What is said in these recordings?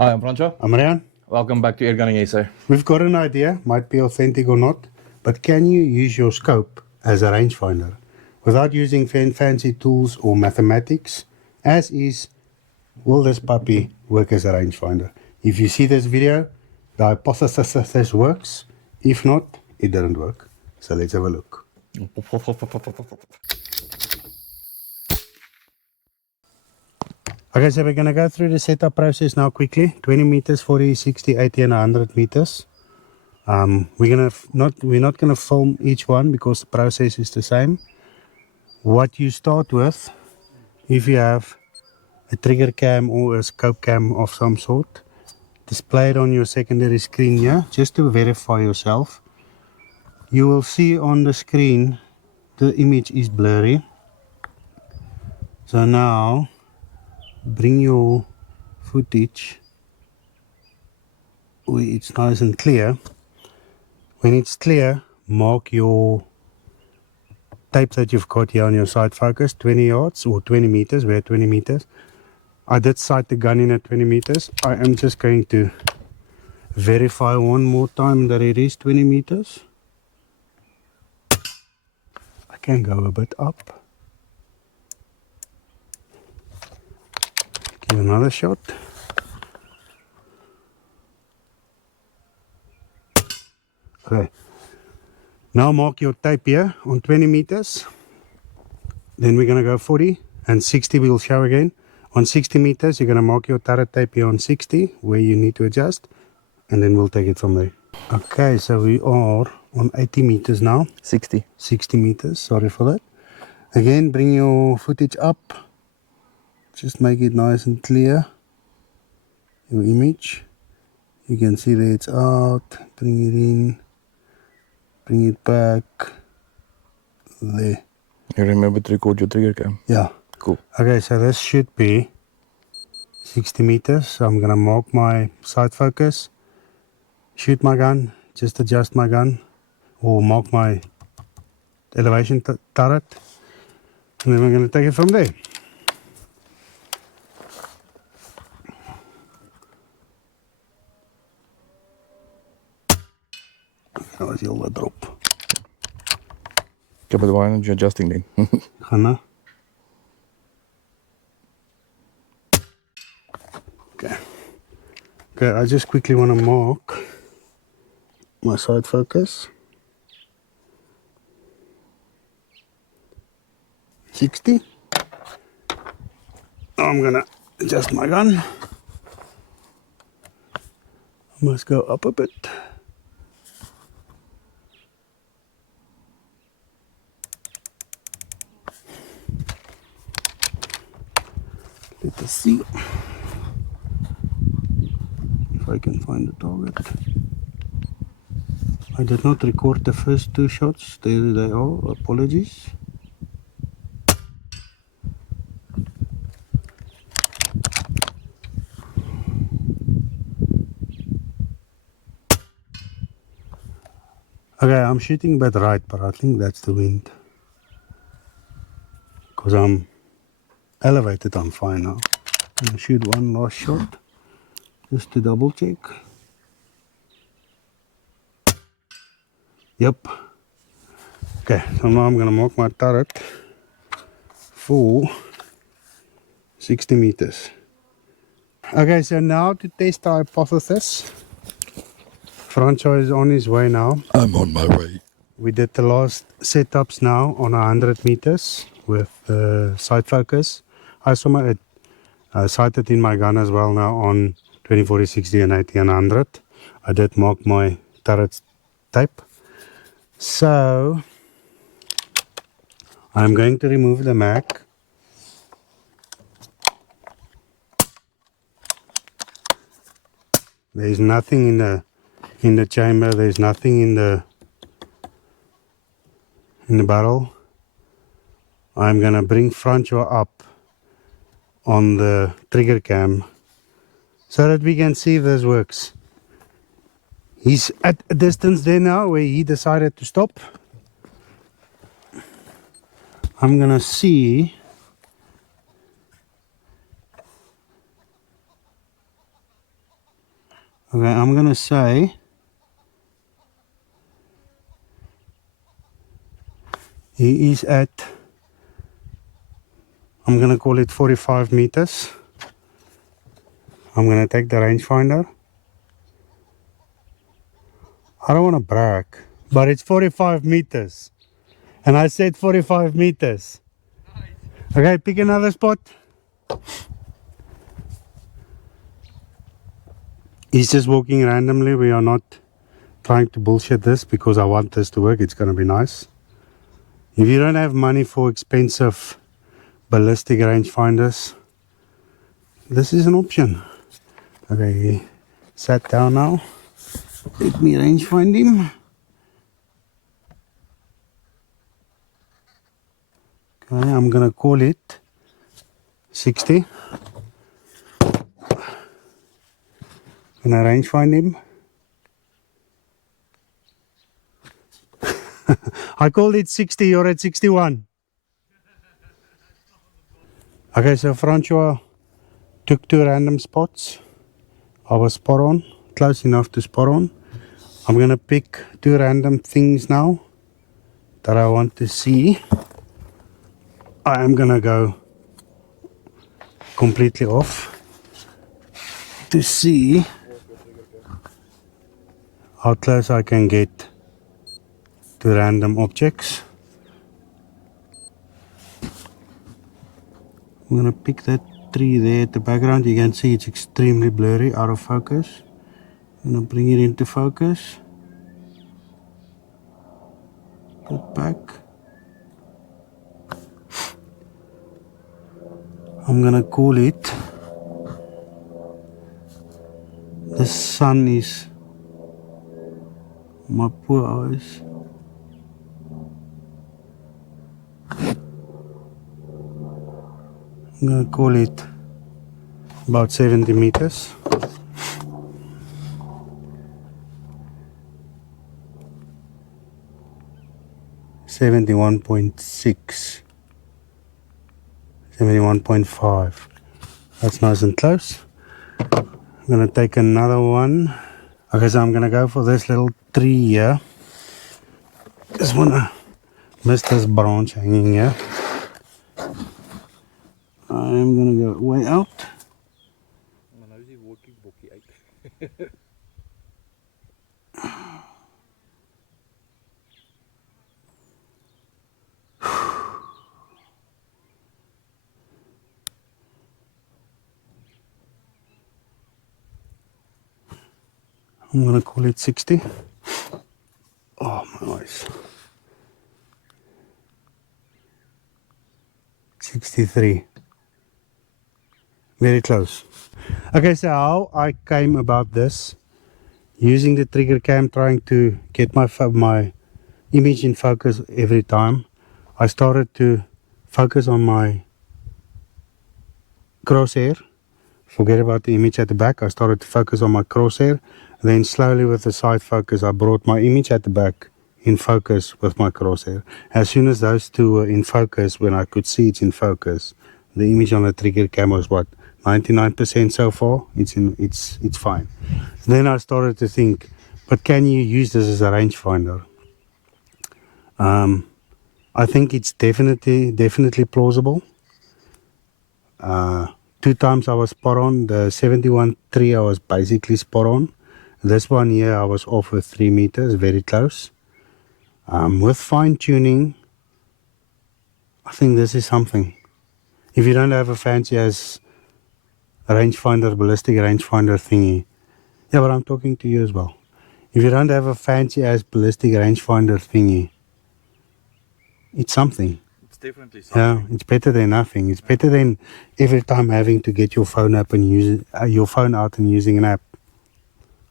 Hi, I'm Francho. I'm Ryan. Welcome back to Airgunning Essay. We've got an idea, might be authentic or not, but can you use your scope as a rangefinder without using fancy tools or mathematics? As is, will this puppy work as a rangefinder? If you see this video, the hypothesis works. If not, it didn't work. So let's have a look. Okay, so we're going to go through the setup process now quickly. 20 meters, 40, 60, 80 and 100 meters. We're not gonna film each one because the process is the same. What you start with, if you have a trigger cam or a scope cam of some sort, display it on your secondary screen here, just to verify yourself. You will see on the screen the image is blurry. So now bring your footage where it's nice and clear. When it's clear, mark your tape that you've got here on your side focus, 20 yards or 20 meters. We're at 20 meters. I did sight the gun in at 20 meters. I am just going to verify one more time that it is 20 meters. I can go a bit up. Give another shot. Okay. Now mark your tape here on 20 meters. Then we're going to go 40 and 60 we'll show again. On 60 meters, you're going to mark your turret tape here on 60 where you need to adjust. And then we'll take it from there. Okay, so we are on 80 meters now. 60 meters, sorry for that. Again, bring your footage up. Just make it nice and clear. Your image. You can see that it's out. Bring it in. Bring it back. There. You remember to record your trigger cam? Yeah. Cool. Okay, so this should be 60 meters. So I'm going to mark my sight focus. Shoot my gun. Just adjust my gun. Or mark my elevation turret. And then we're going to take it from there. Dat was heel wat erop. Ik heb het wel een adjusting ding. Hanna. Okay, I just quickly want to mark my side focus. 60. Now I'm gonna adjust my gun. I must go up a bit. Let us see if I can find the target. I did not record the first two shots. There they are. Apologies. Okay, I'm shooting a bit right, but I think that's the wind. Because I'm elevated, I'm fine now. I'm going to shoot one last shot, just to double check. Yep. Okay, so now I'm going to mark my turret for 60 meters. Okay, so now to test our hypothesis. Francho is on his way now. I'm on my way. We did the last setups now on 100 meters with sight focus. I saw my sighted in my gun as well now on 20, 40, 60 and 80 and 100. I did mark my turret tape. So I'm going to remove the mag. There's nothing in the chamber. There's nothing in the barrel. I'm gonna bring Francho up on the trigger cam so that we can see if this works. He's at a distance there now where he decided to stop. I'm gonna see Okay, I'm gonna say he is at, I'm gonna call it 45 meters. I'm gonna take the rangefinder. I don't want to brag, but it's 45 meters. And I said 45 meters. Okay, pick another spot. He's just walking randomly. We are not trying to bullshit this because I want this to work. It's going to be nice. If you don't have money for expensive ballistic rangefinders, this is an option. Okay, he sat down now. Let me rangefind him. Okay, I'm going to call it 60. Can I rangefind him? I called it 60, you're at 61. Okay, so Francois took 2 random spots. I was spot on, close enough to spot on. I'm going to pick 2 random things now that I want to see. I am going to go completely off to see how close I can get to random objects. I'm going to pick that tree there at the background. You can see it's extremely blurry, out of focus. I'm going to bring it into focus. Put back. I'm going to call it. The sun is my poor eyes. I'm going to call it about 70 meters. .6, 71.5. That's nice and close. I'm going to take another one. Okay, so I'm going to go for this little tree here. Just want to miss this branch hanging here. I'm going to go way out. I'm going to call it 60. Oh, my eyes. 63. Very close. Okay, so how I came about this, using the trigger cam, trying to get my image in focus every time, I started to focus on my crosshair. Forget about the image at the back. I started to focus on my crosshair. Then slowly with the side focus, I brought my image at the back in focus with my crosshair. As soon as those two were in focus, when I could see it's in focus, the image on the trigger cam was what, 99% so far? It's fine. Then I started to think, but can you use this as a rangefinder? I think it's definitely plausible. 2 times I was spot on. The 71.3 I was basically spot on. This one here I was off with 3 meters, very close. With fine tuning, I think this is something. If you don't have a fancy as rangefinder, ballistic rangefinder thingy, yeah, but I'm talking to you as well. If you don't have a fancy as ballistic rangefinder thingy, it's something. It's definitely something. Yeah, it's better than nothing. It's better than every time having to get your phone up and use your phone out and using an app.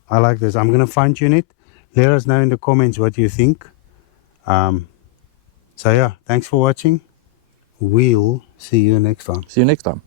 I like this. I'm gonna fine tune it. Let us know in the comments what you think. So yeah, thanks for watching. We'll see you next time. See you next time.